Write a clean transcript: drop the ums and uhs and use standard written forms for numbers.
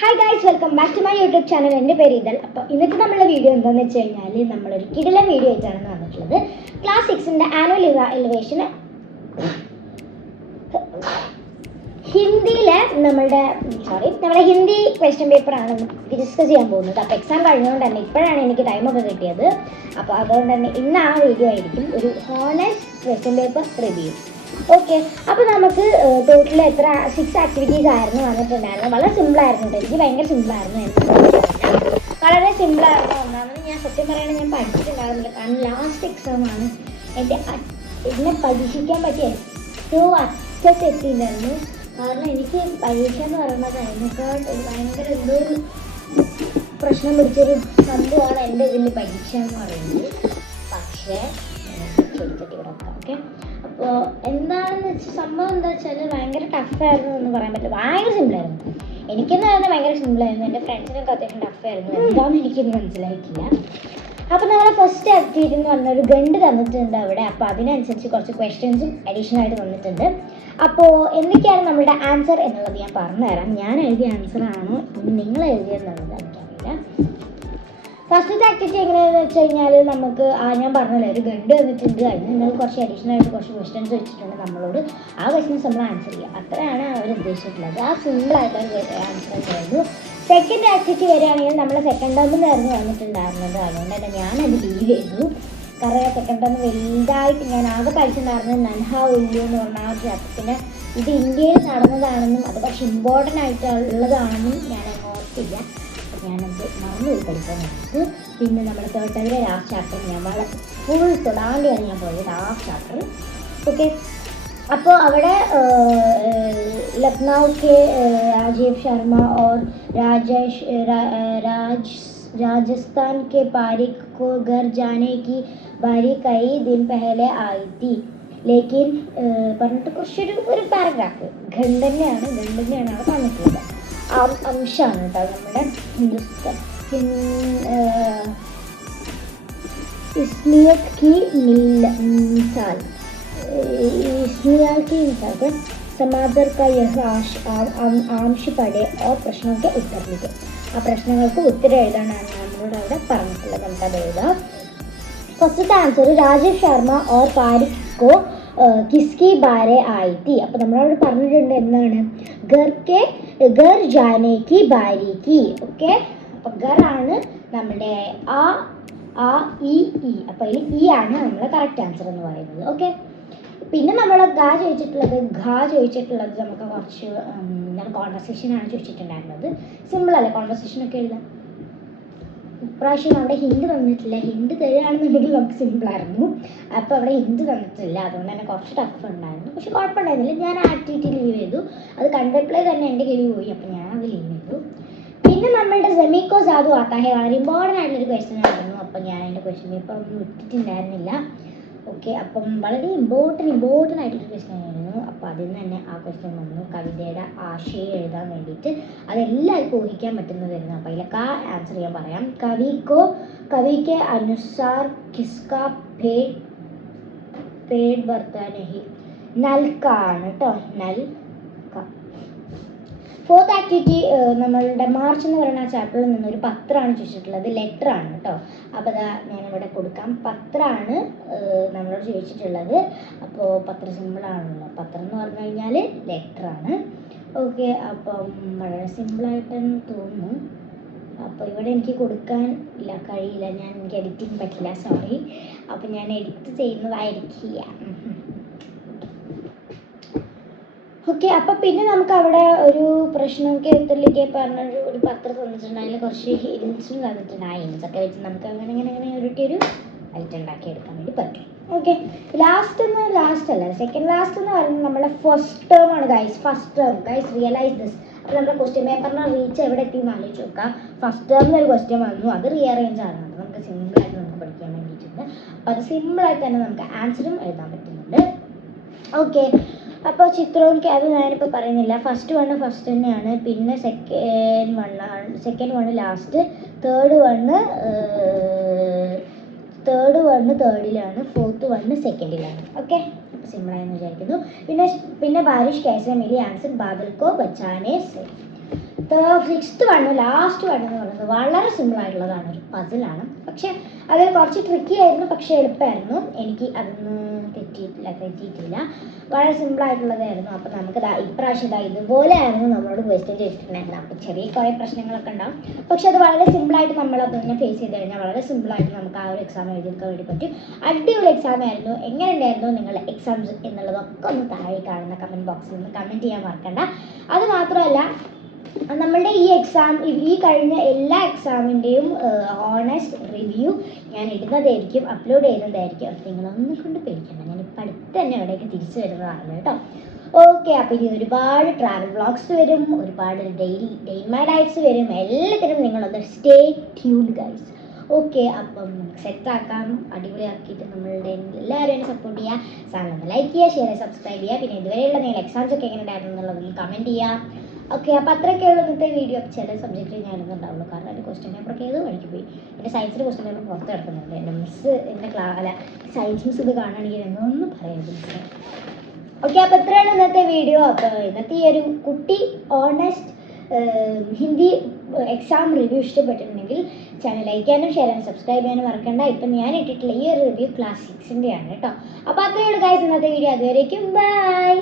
Hi guys, welcome back to my YouTube channel. എൻ്റെ പേര് ഇതൽ. അപ്പോൾ ഇന്നത്തെ നമ്മളുടെ വീഡിയോ എന്താണെന്ന് വെച്ച് കഴിഞ്ഞാൽ നമ്മളൊരു കിടിലൻ വീഡിയോ ആയിട്ടാണ് വന്നിട്ടുള്ളത്. ക്ലാസ് 6ൻ്റെ ആനുവൽ എലിവേഷൻ ഹിന്ദിയിലെ നമ്മുടെ ഹിന്ദി ക്വസ്റ്റ്യൻ പേപ്പറാണ് ഡിസ്കസ് ചെയ്യാൻ പോകുന്നത്. അപ്പോൾ എക്സാം കഴിഞ്ഞുകൊണ്ട് തന്നെ ഇപ്പോഴാണ് എനിക്ക് ടൈമൊക്കെ കിട്ടിയത്. അപ്പോൾ അതുകൊണ്ട് തന്നെ ഇന്ന് ആ വീഡിയോ ആയിരിക്കും ഒരു honest question paper review. Okay, അപ്പോൾ നമുക്ക് ടോട്ടൽ 6 ആക്ടിവിറ്റീസ് ആയിരുന്നു വന്നിട്ടുണ്ടായിരുന്നത്. വളരെ സിമ്പിളായിരുന്നു കേട്ടോ, എനിക്ക് ഭയങ്കര സിമ്പിളായിരുന്നു. വളരെ സിമ്പിളായിരുന്നു. ഒന്നാമത് ഞാൻ സത്യം പറയുകയാണെങ്കിൽ ഞാൻ പഠിച്ചിട്ടുണ്ടായിരുന്നില്ല, കാരണം ലാസ്റ്റ് എക്സാമാണ് എന്നെ പരീക്ഷിക്കാൻ പറ്റിയ ഏറ്റവും അറ്റത്തെത്തിയിട്ടുണ്ടായിരുന്നു. കാരണം എനിക്ക് പരീക്ഷ എന്ന് പറയുന്നത് അതിനേക്കാൾ ഭയങ്കര എന്തോ പ്രശ്നം പിടിച്ചൊരു സംഭവമാണ് എൻ്റെ ഇതിൻ്റെ പരീക്ഷ എന്ന് പറയുന്നത്. പക്ഷേ ചോദിച്ചിട്ട് ഇവിടെ ഓക്കെ. അപ്പോൾ എന്താണെന്ന് വെച്ചാൽ സംഭവം എന്താ വെച്ചാൽ ഭയങ്കര ടഫായിരുന്നു എന്ന് പറയാൻ പറ്റില്ല, ഭയങ്കര സിമ്പിളായിരുന്നു. എനിക്കെന്ന് പറയുന്നത് ഭയങ്കര സിമ്പിളായിരുന്നു, എൻ്റെ ഫ്രണ്ട്സിനൊക്കെ അത്യാവശ്യം ടഫായിരുന്നു. എന്താണെന്ന് എനിക്കൊന്നും മനസ്സിലായിട്ടില്ല. അപ്പോൾ നമ്മുടെ ഫസ്റ്റ് ആക്ടിവിറ്റി എന്ന് പറഞ്ഞാൽ ഒരു ഗണ്ട് തന്നിട്ടുണ്ട് അവിടെ. അപ്പോൾ അതിനനുസരിച്ച് കുറച്ച് ക്വസ്റ്റ്യൻസും അഡീഷണൽ ആയിട്ട് തന്നിട്ടുണ്ട്. അപ്പോൾ എന്തൊക്കെയാണ് നമ്മുടെ ആൻസർ എന്നുള്ളത് ഞാൻ പറഞ്ഞുതരാം. ഞാൻ എഴുതിയ ആൻസറാണോ നിങ്ങൾ എഴുതിയതെന്നുള്ളത് എനിക്കറിയില്ല. ഫസ്റ്റത്തെ ആക്ടിവിറ്റി എങ്ങനെയാണെന്ന് വെച്ച് കഴിഞ്ഞാൽ നമുക്ക് ഞാൻ പറഞ്ഞല്ലോ ഒരു ഗണ്ട് തന്നിട്ടുണ്ട്, അതിന് നിങ്ങൾ കുറച്ച് അഡീഷണൽ ആയിട്ട് കുറച്ച് ക്വസ്റ്റ്യൻസ് വെച്ചിട്ടുണ്ട് നമ്മളോട്. ആ ക്വസ്റ്റ്യൻസ് നമ്മൾ ആൻസർ ചെയ്യുക, അത്രയാണ് അവർ ഉദ്ദേശിച്ചിട്ടുള്ളത്. ആ സിമ്പിളായിട്ടൊരു ആൻസർ ആയിരുന്നു. സെക്കൻഡ് ആക്ടിവിറ്റി വരികയാണെങ്കിൽ നമ്മൾ സെക്കൻഡ് ടേമിലായിരുന്നു വന്നിട്ടുണ്ടായിരുന്നത്. അതുകൊണ്ട് തന്നെ ഞാനത് ലീവ് ചെയ്തു. കാരണം സെക്കൻഡ് ടേം വലുതായിട്ട് ഞാൻ ആകെ പഠിച്ചിട്ടുണ്ടായിരുന്നത് നൻഹ ഉല്ലു എന്ന് പറഞ്ഞ ആ ചാപ്റ്റർ. പിന്നെ ഇത് ഇന്ത്യയിൽ നടന്നതാണെന്നും അത് കുറച്ച് ഇമ്പോർട്ടൻ്റ് ആയിട്ടുള്ളതാണെന്നും ഞാൻ ഓർത്തില്ല. ഞാനത് മറന്നുപോയി പഠിക്കാൻ നോക്കിയിട്ട്. പിന്നെ നമ്മുടെ തേർഡ് ടേമിലെ ലാസ്റ്റ് ചാപ്റ്റർ ഞാൻ വളരെ ഫുൾ തൊടാണ്ടിയാണ് ഞാൻ പോയത് ലാസ്റ്റ് ചാപ്റ്റർ. ഓക്കെ, അപ്പോൾ അവിടെ ലക്നൗ के राजीव शर्मा और राजस्थान के पारिक को घर जाने की बारी कई दिन पहले आई थी, लेकिन പറഞ്ഞിട്ട് കുറച്ചൊരു പാരഗ്രാഫ് ഗണ്ട് തന്നെയാണ് അവിടെ തന്നിട്ടുള്ളത്. അംശമാണ് കേട്ടോ നമ്മുടെ ഹിന്ദുസ്ഥാൻ इस्मियत की मिसाल समादर का यह आंश पढ़े और प्रश्नों के उत्तर लिखे. ആ പ്രശ്നങ്ങൾക്ക് ഉത്തരം എഴുതാനാണ് നമ്മളോട് അവിടെ പറഞ്ഞിട്ടുള്ളത്. നമുക്കത് എഴുതാം. ഫസ്റ്റത്തെ ആൻസർ രാജീവ് ശർമ്മ ഓർ പാരിക് കോ കിസ്കി ബാരെ ആയി തി. അപ്പോൾ നമ്മളോട് പറഞ്ഞിട്ടുണ്ട് എന്താണ് ഗർ ജാനെ കി ബാരി കി. ഓക്കെ, അപ്പോൾ ഗർ ആണ് നമ്മുടെ ആ ഇ. അപ്പോൾ അതിൽ ഇ ആണ് നമ്മളെ കറക്റ്റ് ആൻസർ എന്ന് പറയുന്നത്. ഓക്കെ, പിന്നെ നമ്മൾ ഘ ചോദിച്ചിട്ടുള്ളത് നമുക്ക് കുറച്ച് കോൺവെർസേഷനാണ് ചോദിച്ചിട്ടുണ്ടായിരുന്നത്. സിമ്പിളല്ലേ കോൺവെർസേഷനൊക്കെ എഴുതാം. ഇപ്രാവശ്യം അവിടെ ഹിന്ദി തന്നിട്ടില്ല. ഹിന്ദി തരികയാണെന്നുണ്ടെങ്കിൽ നമുക്ക് സിമ്പിളായിരുന്നു. അപ്പോൾ അവിടെ ഹിന്ദി തന്നിട്ടില്ല, അതുകൊണ്ട് തന്നെ കുറച്ച് ടഫ് ഉണ്ടായിരുന്നു. പക്ഷെ കുഴപ്പമുണ്ടായിരുന്നില്ല. ഞാൻ ആക്ടിവിറ്റി ലീവ് ചെയ്തു. അത് കണ്ടപ്പോഴേ തന്നെ എൻ്റെ കയ്യിൽ പോയി. അപ്പോൾ ഞാനത് ലീവ് ചെയ്തു. പിന്നെ നമ്മളുടെ സെമിക്കോ സാധു ആത്താഹെ വളരെ ഇമ്പോർട്ടൻ്റ് ആയിട്ടുള്ളൊരു ക്വസ്റ്റ്യൻ ആയിരുന്നു. അപ്പോൾ ഞാൻ എൻ്റെ ക്വസ്റ്റ്യൻ പേപ്പർ ഒന്നും ഇട്ടിട്ടുണ്ടായിരുന്നില്ല. ഓക്കെ, അപ്പം വളരെ ഇമ്പോർട്ടൻ്റ് ആയിട്ടൊരു ക്വസ്റ്റ്യൻ ആയിരുന്നു. അപ്പോൾ അതിൽ നിന്ന് തന്നെ ആ ക്വസ്റ്റ്യൻ വന്നു. കവിതയുടെ ആശയം എഴുതാൻ വേണ്ടിയിട്ട് അതെല്ലാവർക്കും ഊഹിക്കാൻ പറ്റുന്നതായിരുന്നു. അപ്പോൾ അതിലൊക്കെ ആ ആൻസർ ഞാൻ പറയാം. കവിക്ക് അനുസാർ കിസ്കാ പേട് ബർത്താ നഹി. നൽക്കാണ് കേട്ടോ, നൽക്ക. ഫോർത്ത് ആക്ടിവിറ്റി നമ്മളുടെ മാർച്ച് എന്ന് പറയുന്ന ആ ചാപ്റ്ററിൽ നിന്നൊരു പത്രമാണ് ചോദിച്ചിട്ടുള്ളത്. ലെറ്റർ ആണ് കേട്ടോ. അപ്പോൾ അതാ ഞാനിവിടെ കൊടുക്കാം. പത്രമാണ് നമ്മളോട് ചോദിച്ചിട്ടുള്ളത്. അപ്പോൾ പത്രം സിമ്പിളാണല്ലോ. പത്രം എന്ന് പറഞ്ഞു കഴിഞ്ഞാൽ ലെറ്ററാണ്. ഓക്കെ, അപ്പം വളരെ സിമ്പിളായിട്ടെന്ന് തോന്നുന്നു. അപ്പോൾ ഇവിടെ എനിക്ക് കൊടുക്കാൻ കഴിയില്ല, എനിക്ക് എഡിറ്റിംഗ് പറ്റില്ല, സോറി. അപ്പോൾ ഞാൻ എഡിറ്റ് ചെയ്യുന്നതായിരിക്കില്ല. ഓക്കെ, അപ്പോൾ പിന്നെ നമുക്ക് അവിടെ ഒരു പ്രശ്നമൊക്കെ ഉത്തരലിക്ക് പറഞ്ഞൊരു പത്രം തന്നിട്ടുണ്ട്. അതിൽ കുറച്ച് ഹിൻസും തന്നിട്ടുണ്ട്. ആ ഹിൻസൊക്കെ വെച്ച് നമുക്ക് അങ്ങനെ ഒരു ഐറ്റം ഉണ്ടാക്കിയെടുക്കാൻ വേണ്ടി പറ്റും. ഓക്കെ, സെക്കൻഡ് ലാസ്റ്റ് എന്ന് പറയുന്നത് നമ്മുടെ ഫസ്റ്റ് ടേം ആണ് ഫസ്റ്റ് ടേം റിയലൈസ് ദിസ്. അപ്പോൾ നമ്മുടെ ക്വസ്റ്റ്യൻ പേപ്പറിന് റീച്ച് എവിടെ എത്തിയെന്ന് ആലോചിച്ച് നോക്കാം. ഫസ്റ്റ് ടേമിൽ ഒരു ക്വസ്റ്റ്യൻ വന്നു, അത് റീഅറേഞ്ച് ആണ്. അത് നമുക്ക് സിമ്പിളായിട്ട് നമുക്ക് പഠിക്കാൻ വേണ്ടിയിട്ടുണ്ട്. അപ്പോൾ അത് സിമ്പിളായിട്ട് തന്നെ നമുക്ക് ആൻസറും എഴുതാൻ പറ്റുന്നുണ്ട്. ഓക്കെ, അപ്പോൾ ചിത്രവും അത് ഞാനിപ്പോൾ പറയുന്നില്ല. ഫസ്റ്റ് തന്നെയാണ്. പിന്നെ second one last, third one തേർഡിലാണ്, ഫോർത്ത് വണ്ണ് സെക്കൻഡിലാണ്. ഓക്കെ, അപ്പോൾ സിമ്പിളായെന്ന് വിചാരിക്കുന്നു. പിന്നെ ബാരിഷ് കേസെ മിലി ആൻസർ ബാദൽ കോ ബച്ചാനെ സെ. സിക്സ്ത് വണ്ണ് ലാസ്റ്റ് വണ്ണ് എന്ന് പറയുന്നത് വളരെ സിമ്പിൾ ആയിട്ടുള്ളതാണ്, ഒരു പസിലാണ്. പക്ഷെ അത് കുറച്ച് ട്രിക്കി ആയിരുന്നു, പക്ഷെ എളുപ്പമായിരുന്നു. എനിക്ക് അതൊന്നും തെറ്റിയിട്ടില്ല, വളരെ സിമ്പിൾ ആയിട്ടുള്ളതായിരുന്നു. അപ്പം നമുക്ക് ഇപ്രാവശ്യം ഇതുപോലെ ആയിരുന്നു നമ്മളോട് ക്വസ്റ്റ്യൻ ചോദിച്ചിട്ടുണ്ടായിരുന്നത്. അപ്പം ചെറിയ കുറേ പ്രശ്നങ്ങളൊക്കെ ഉണ്ടാവും, പക്ഷെ അത് വളരെ സിമ്പിളായിട്ട് നമ്മൾ അതിനെ ഫേസ് ചെയ്ത് കഴിഞ്ഞാൽ വളരെ സിമ്പിളായിട്ട് നമുക്ക് ആ ഒരു എക്സാം എഴുതിയെടുക്കാൻ വേണ്ടി പറ്റും. അടിപൊളി എക്സാം ആയിരുന്നു. എങ്ങനെ ഉണ്ടായിരുന്നു നിങ്ങളുടെ എക്സാംസ് എന്നുള്ളതൊക്കെ ഒന്ന് താഴെ കാണുന്ന കമൻറ്റ് ബോക്സിൽ ഒന്ന് കമൻറ്റ് ചെയ്യാൻ മറക്കണ്ട. അത് മാത്രമല്ല, നമ്മളുടെ ഈ കഴിഞ്ഞ എല്ലാ എക്സാമിൻ്റെയും ഓണസ്റ്റ് റിവ്യൂ ഞാൻ ഇടുന്നതായിരിക്കും, അപ്ലോഡ് ചെയ്യുന്നതായിരിക്കും. അപ്പോൾ നിങ്ങളൊന്നും കൊണ്ട് പേടിക്കണ്ട, ഞാനിപ്പോൾ അടുത്ത് തന്നെ അവിടേക്ക് തിരിച്ചു വരുന്നതാണ് കേട്ടോ. ഓക്കെ, അപ്പോൾ ഇനി ഒരുപാട് ട്രാവൽ വ്ളോഗ്സ് വരും, ഒരുപാട് ഡേ മൈ ലൈഫ്സ് വരും. എല്ലാത്തിനും നിങ്ങളൊന്ന് സ്റ്റേ ട്യൂൺഡ് ഗൈസ്. ഓക്കെ, അപ്പം സെറ്റാക്കാം, അടിപൊളിയാക്കിയിട്ട് നമ്മളുടെ എല്ലാവരും എന്നെ സപ്പോർട്ട് ചെയ്യുക. ചാനൽ ഒന്ന് ലൈക്ക് ചെയ്യുക, ഷെയർ ചെയ്യുക, സബ്സ്ക്രൈബ് ചെയ്യുക. പിന്നെ ഇതുവരെയുള്ള നിങ്ങൾ എക്സാംസ് ഒക്കെ എങ്ങനെ ഉണ്ടായിരുന്നു എന്നുള്ളതൊന്ന് കമൻറ്റ് ചെയ്യുക. ഓക്കെ, അപ്പോൾ അത്രയൊക്കെയുള്ള ഇന്നത്തെ വീഡിയോ. ചില സബ്ജക്റ്റിൽ ഞാനിന്നുണ്ടാവുള്ളൂ, കാരണം എൻ്റെ ക്വസ്റ്റ്യൻ പേപ്പറൊക്കെ ഏത് വഴിക്ക് പോയി. എൻ്റെ സയൻസിൻ്റെ ക്വസ്റ്റ്യൻ പേപ്പർ പുറത്ത് കിടക്കുന്നുണ്ട്. എൻ്റെ മിസ്സ് എൻ്റെ സയൻസ് മിസ് ഇത് കാണുകയാണെങ്കിൽ എന്നൊന്നും പറയരുത് മിസ്സ്. ഓക്കെ, അപ്പോൾ ഇത്രയാണ് ഇന്നത്തെ വീഡിയോ. അപ്പോൾ ഇന്നത്തെ ഈ ഒരു കുട്ടി ഓണസ്റ്റ് ഹിന്ദി എക്സാം റിവ്യൂ ഇഷ്ടപ്പെട്ടിട്ടുണ്ടെങ്കിൽ ചാനൽ ലൈക്ക് ചെയ്യാനും ഷെയർ ചെയ്യാനും സബ്സ്ക്രൈബ് ചെയ്യാനും മറക്കണ്ട. ഇപ്പം ഞാൻ ഇട്ടിട്ടുള്ള ഈ ഒരു റിവ്യൂ ക്ലാസ് 6ൻ്റെ ആണ് കേട്ടോ. അപ്പോൾ അത്രയേ ഉള്ളൂ ഗൈസ് ഇന്നത്തെ വീഡിയോ. അതുവരേക്കും ബൈ.